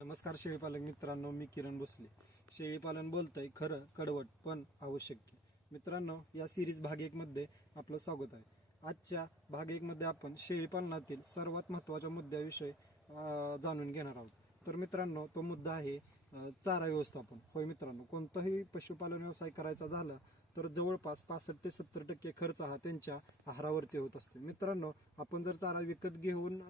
नमस्कार शेळीपालक मित्रांनो, मी किरण भोसले. शेळीपालन बोलतंय खरं, कडवट पण आवश्यक. मित्रांनो, या सिरीज भाग 1 मध्ये आपलं स्वागत आहे. आजच्या भाग 1 मध्ये आपण शेळीपालनातील सर्वात महत्त्वाच्या मुद्द्याविषयी जाणून घेणार आहोत. तर मित्रांनो, तो मुद्दा आहे चारा व्यवस्थापन. होय मित्रांनो, कोणताही पशुपालन व्यवसाय करायचा झाला तर जवळपास 65 ते 70% खर्च हा त्यांच्या आहारावरती होत असतो. मित्रांनो, आपण जर चारा विकत घेऊन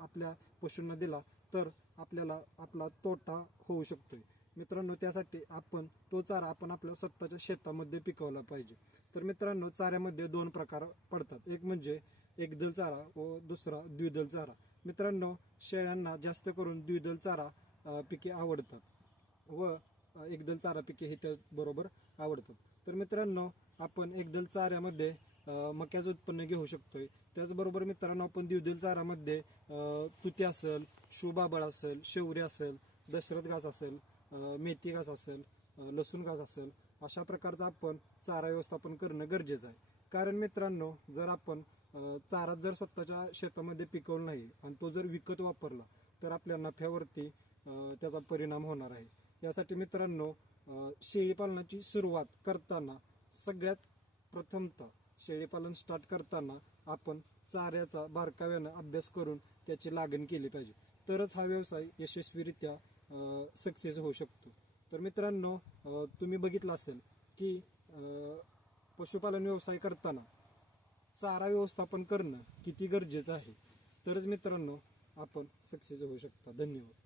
आपल्या पशूंना दिला तर आपल्याला आपला तोटा होऊ शकतोय. मित्रांनो, त्यासाठी आपण तो चारा आपण आपल्या स्वतःच्या शेतामध्ये पिकवला पाहिजे. तर मित्रांनो, चाऱ्यामध्ये 2 प्रकार पडतात. एक म्हणजे एकदल चारा व दुसरा द्विदल चारा. मित्रांनो, शेळ्यांना जास्त करून द्विदल चारा पिके आवडतात व एकदल चारा पिके ही त्याचबरोबर आवडतात. तर मित्रांनो, आपण एकदल चाऱ्यामध्ये मक्याचं उत्पन्न घेऊ शकतोय. त्याचबरोबर मित्रांनो, आपण द्विदल चारामध्ये तुती असेल, शुबाबळ असेल, शेवरी असेल, दशरथ घास असेल, मेथी घास असेल, लसूण घास असेल, अशा प्रकारचं आपण चारा व्यवस्थापन करणं गरजेचं आहे. कारण मित्रांनो, जर आपण चारा जर स्वतःच्या शेतामध्ये पिकवला नाही आणि तो जर विकत वापरला तर आपल्या नफ्यावरती त्याचा परिणाम होणार आहे. यासाठी मित्रांनो, शेळीपालनाची सुरुवात करताना सगळ्यात प्रथमतः शेळीपालन स्टार्ट करताना आपण चाऱ्याचा बारकाव्यानं अभ्यास करून त्याची लागण केली पाहिजे. तरच हा व्यवसाय यशस्वीरित्या सक्सेस होऊ शकतो. तर मित्रांनो, तुम्ही बघितलं असेल की पशुपालन व्यवसाय करताना चारा व्यवस्थापन करणं किती गरजेचं आहे. तरच मित्रांनो आपण सक्सेस होऊ शकता. धन्यवाद.